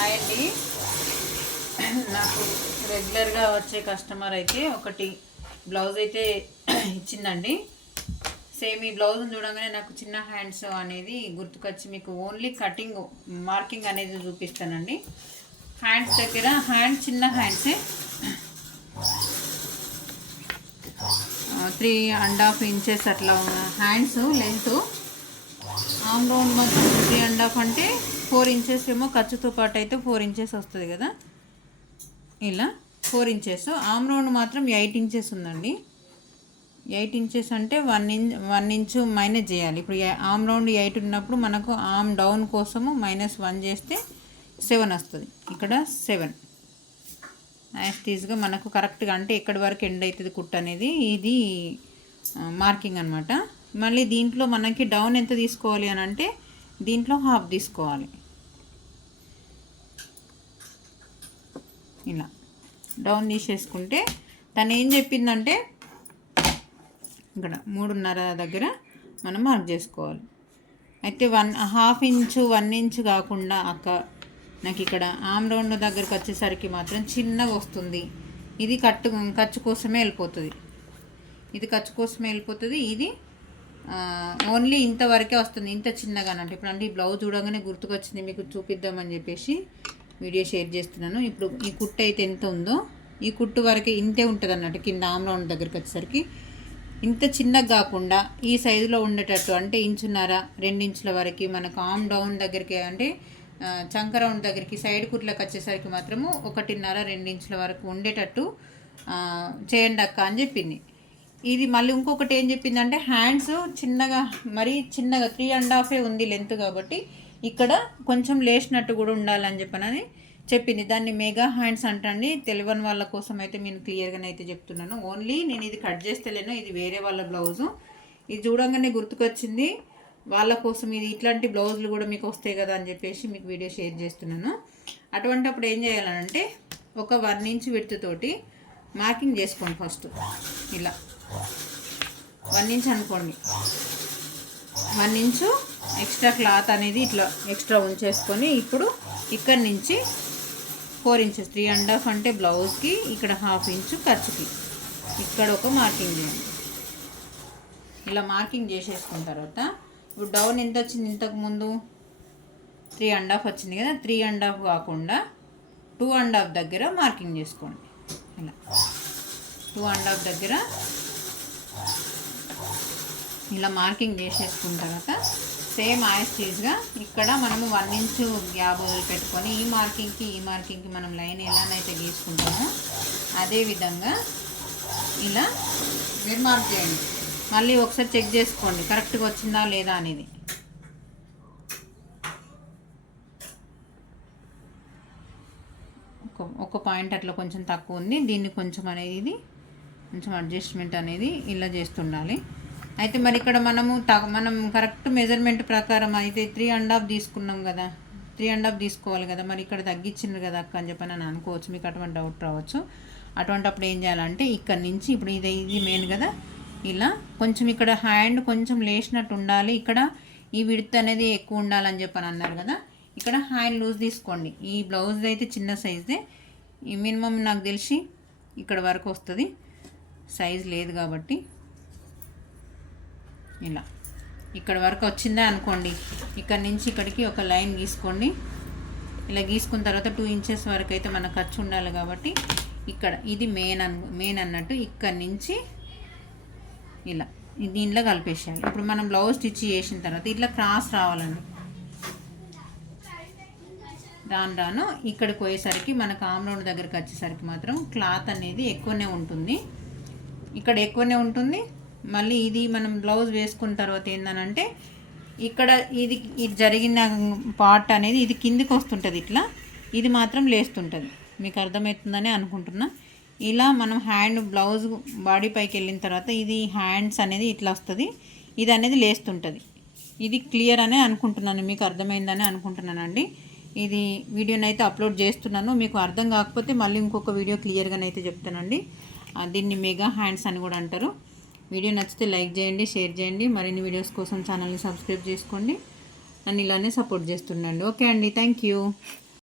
Hi అండి. నాకు రెగ్యులర్గా వచ్చే కస్టమర్ అయితే ఒకటి బ్లౌజ్ అయితే ఇచ్చిందండి. సేమ్ ఈ బ్లౌజ్ చూడగానే నాకు చిన్న హ్యాండ్స్ అనేది గుర్తుకొచ్చి మీకు ఓన్లీ కటింగ్ మార్కింగ్ అనేది చూపిస్తానండి. హ్యాండ్స్ దగ్గర చిన్న హ్యాండ్సే 3.5 ఇంచెస్ అట్లా హ్యాండ్స్ లెంత్. ఆమ్ రౌండ్ మొత్తం 3.5 అంటే 4 ఇంచెస్ ఏమో ఖర్చుతో పాటు అయితే 4 ఇంచెస్ వస్తుంది కదా. ఇలా 4 ఇంచెస్. ఆమ్ రౌండ్ మాత్రం 8 ఇంచెస్ ఉందండి. 8 ఇంచెస్ అంటే 1 ఇంచు మైనస్ చేయాలి. ఇప్పుడు ఆమ్ రౌండ్ 8 ఉన్నప్పుడు మనకు ఆమ్ డౌన్ కోసము -1 చేస్తే 7 వస్తుంది. ఇక్కడ 7 యాస్టీస్గా మనకు కరెక్ట్గా అంటే ఎక్కడి వరకు ఎండ్ అవుతుంది కుట్ అనేది ఇది మార్కింగ్ అనమాట. మళ్ళీ దీంట్లో మనకి డౌన్ ఎంత తీసుకోవాలి అని అంటే దీంట్లో హాఫ్ తీసుకోవాలి. ఇలా డౌన్ తీసేసుకుంటే తను ఏం చెప్పిందంటే ఇక్కడ 3.5 దగ్గర మనం మార్క్ చేసుకోవాలి. అయితే 1/2 ఇంచు 1 ఇంచు కాకుండా నాకు ఇక్కడ ఆమ్ రౌండ్ దగ్గరకు వచ్చేసరికి మాత్రం చిన్నగా వస్తుంది. ఇది ఖర్చు కోసమే వెళ్ళిపోతుంది. ఇది ఓన్లీ ఇంతవరకే వస్తుంది, ఇంత చిన్నగానంటే. ఇప్పుడు అంటే ఈ బ్లౌజ్ చూడగానే గుర్తుకొచ్చింది, మీకు చూపిద్దామని చెప్పేసి వీడియో షేర్ చేస్తున్నాను. ఇప్పుడు ఈ కుట్టు అయితే ఎంత ఉందో ఈ కుట్టు వరకే ఇంతే ఉంటుంది అన్నట్టు. కింద ఆమ్ రౌండ్ దగ్గరికి వచ్చేసరికి ఇంత చిన్నగా కాకుండా ఈ సైజులో ఉండేటట్టు, అంటే 1.5-2 ఇంచుల వరకు మనకు ఆమ్ డౌన్ దగ్గరికి అంటే చంక రౌండ్ దగ్గరికి సైడ్ కుట్లకు వచ్చేసరికి మాత్రము 1.5-2 ఇంచుల వరకు ఉండేటట్టు చేయండి అక్క అని చెప్పింది. ఇది మళ్ళీ ఇంకొకటి ఏం చెప్పిందంటే హ్యాండ్స్ మరీ చిన్నగా 3.5 ఉంది లెంత్, కాబట్టి ఇక్కడ కొంచెం లేచినట్టు కూడా ఉండాలని చెప్పనని చెప్పింది. దాన్ని మెగా హ్యాండ్స్ అంటండి. తెలియని వాళ్ళ కోసం అయితే నేను క్లియర్గానే అయితే చెప్తున్నాను. ఓన్లీ నేను ఇది కట్ చేస్తలేను, ఇది వేరే వాళ్ళ బ్లౌజు. ఇది చూడంగానే గుర్తుకొచ్చింది వాళ్ళ కోసం. ఇది ఇట్లాంటి బ్లౌజులు కూడా మీకు వస్తాయి కదా అని చెప్పేసి మీకు వీడియో షేర్ చేస్తున్నాను. అటువంటిప్పుడు ఏం చేయాలంటే ఒక 1 ఇంచ్ విడ్త్ తోటి మార్కింగ్ చేసుకోండి. ఫస్ట్ ఇలా 1 ఇంచ్ అనుకోండి. 1 ఇంచు ఎక్స్ట్రా క్లాత్ అనేది ఇట్లా ఎక్స్ట్రా ఉంచేసుకొని ఇప్పుడు ఇక్కడి నుంచి 4 ఇంచెస్ 3.5 అంటే బ్లౌజ్కి, ఇక్కడ 1/2 ఇంచు ఖర్చుకి ఇక్కడ ఒక మార్కింగ్ చేయండి. ఇలా మార్కింగ్ చేసేసుకున్న తర్వాత ఇప్పుడు డౌన్ ఎంత వచ్చింది, ఇంతకుముందు 3.5 వచ్చింది కదా. 3.5 కాకుండా 2.5 దగ్గర మార్కింగ్ చేసుకోండి. ఇలా 2.5 దగ్గర ఇలా మార్కింగ్ చేసేసుకున్న తర్వాత సేమ్ యాస్టీస్గా ఇక్కడ మనము 1 ఇంచు గ్యాప్ పెట్టుకొని ఈ మార్కింగ్కి మనం లైన్ ఎలానైతే గీసుకుంటామో అదేవిధంగా ఇలా మీరు మార్క్ చేయండి. మళ్ళీ ఒకసారి చెక్ చేసుకోండి కరెక్ట్గా వచ్చిందా లేదా అనేది. ఒక పాయింట్ అట్లా కొంచెం తక్కువ ఉంది, దీన్ని కొంచెం అనేది కొంచెం అడ్జస్ట్మెంట్ అనేది ఇలా చేస్తుండాలి. అయితే మరి ఇక్కడ మనం కరెక్ట్ మెజర్మెంట్ ప్రకారం అయితే 3.5 తీసుకున్నాం కదా, 3.5 తీసుకోవాలి కదా. మరి ఇక్కడ తగ్గించిండ్రు కదా అక్క అని చెప్పని అని అనుకోవచ్చు, మీకు అటువంటి డౌట్ రావచ్చు. అటువంటిప్పుడు ఏం చేయాలంటే ఇక్కడ నుంచి ఇప్పుడు ఇది మెయిన్ కదా, ఇలా కొంచెం ఇక్కడ హ్యాండ్ కొంచెం లేచినట్టు ఉండాలి. ఇక్కడ ఈ విడ్త్ అనేది ఎక్కువ ఉండాలని చెప్పని అన్నారు కదా. ఇక్కడ హ్యాండ్ లూజ్ తీసుకోండి. ఈ బ్లౌజ్ అయితే చిన్న సైజే, ఈ మినిమం నాకు తెలిసి ఇక్కడ వరకు వస్తుంది, సైజ్ లేదు కాబట్టి. ఇలా ఇక్కడ వరకు వచ్చిందా అనుకోండి, ఇక్కడ నుంచి ఇక్కడికి ఒక లైన్ గీసుకోండి. ఇలా గీసుకున్న తర్వాత 2 ఇంచెస్ వరకు అయితే మనకు ఖర్చు ఉండాలి కాబట్టి ఇక్కడ ఇది మెయిన్ అన్నట్టు. ఇక్కడ నుంచి ఇలా దీనిలో కలిపేసేయాలి. ఇప్పుడు మనం బ్లౌజ్ స్టిచ్ చేసిన తర్వాత ఇట్లా క్రాస్ రావాలండి. రాను ఇక్కడికి పోయేసరికి మనకు ఆమ్ రౌండ్ దగ్గరికి వచ్చేసరికి మాత్రం క్లాత్ అనేది ఎక్కువనే ఉంటుంది, ఇక్కడ ఎక్కువనే ఉంటుంది. మళ్ళీ ఇది మనం బ్లౌజ్ వేసుకున్న తర్వాత ఏంటనంటే ఇక్కడ ఇది జరిగిన పార్ట్ అనేది ఇది కిందికి వస్తుంటుంది, ఇట్లా ఇది మాత్రం లేస్తుంటుంది. మీకు అర్థమవుతుందని అనుకుంటున్నా. ఇలా మనం హ్యాండ్ బ్లౌజ్ బాడీ పైకి వెళ్ళిన తర్వాత ఇది హ్యాండ్స్ అనేది ఇట్లా వస్తుంది, ఇది అనేది లేస్తుంటుంది. ఇది క్లియర్ అనే అనుకుంటున్నాను, మీకు అర్థమైందని అనుకుంటున్నానండి. ఇది వీడియోనైతే అప్లోడ్ చేస్తున్నాను. మీకు అర్థం కాకపోతే మళ్ళీ ఇంకొక వీడియో క్లియర్గానైతే చెప్తానండి. దీన్ని మెగా హ్యాండ్స్ అని కూడా అంటారు. వీడియో నచ్చితే లైక్ చేయండి, షేర్ చేయండి. మరిన్ని వీడియోస్ కోసం ఛానల్ని సబ్స్క్రైబ్ చేసుకోండి. నన్ను ఇలానే సపోర్ట్ చేస్తుండండి. ఓకే అండి, థ్యాంక్ యూ.